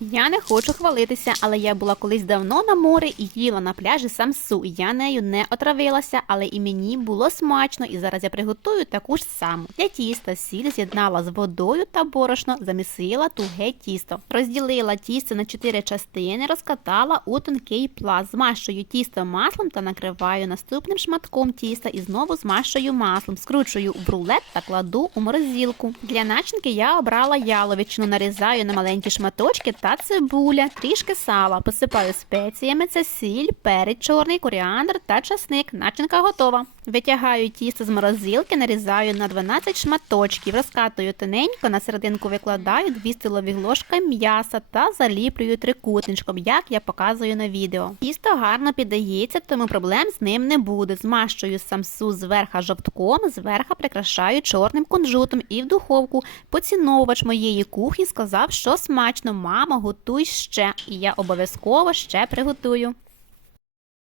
Я не хочу хвалитися, але я була колись давно на морі і їла на пляжі самсу. Я нею не отравилася, але і мені було смачно, і зараз я приготую таку ж саму. Для тіста сіль з'єднала з водою та борошно, замісила туге тісто. Розділила тісто на чотири частини, розкатала у тонкий пласт, змащую тісто маслом та накриваю наступним шматком тіста і знову змащую маслом, скручую у брулет та кладу у морозилку. Для начинки я обрала яловичину, нарізаю на маленькі шматочки та цибуля, трішки сала, посипаю спеціями, це сіль, перець чорний, коріандр та часник. Начинка готова. Витягаю тісто з морозилки, нарізаю на 12 шматочків, розкатую тоненько, на серединку викладаю 2 столові ложки м'яса та заліплюю трикутничком, як я показую на відео. Тісто гарно піддається, тому проблем з ним не буде. Змащую самсу зверха жовтком, зверха прикрашаю чорним кунжутом і в духовку. Поціновувач моєї кухні сказав, що смачно, мамо, готуй ще. І я обов'язково ще приготую.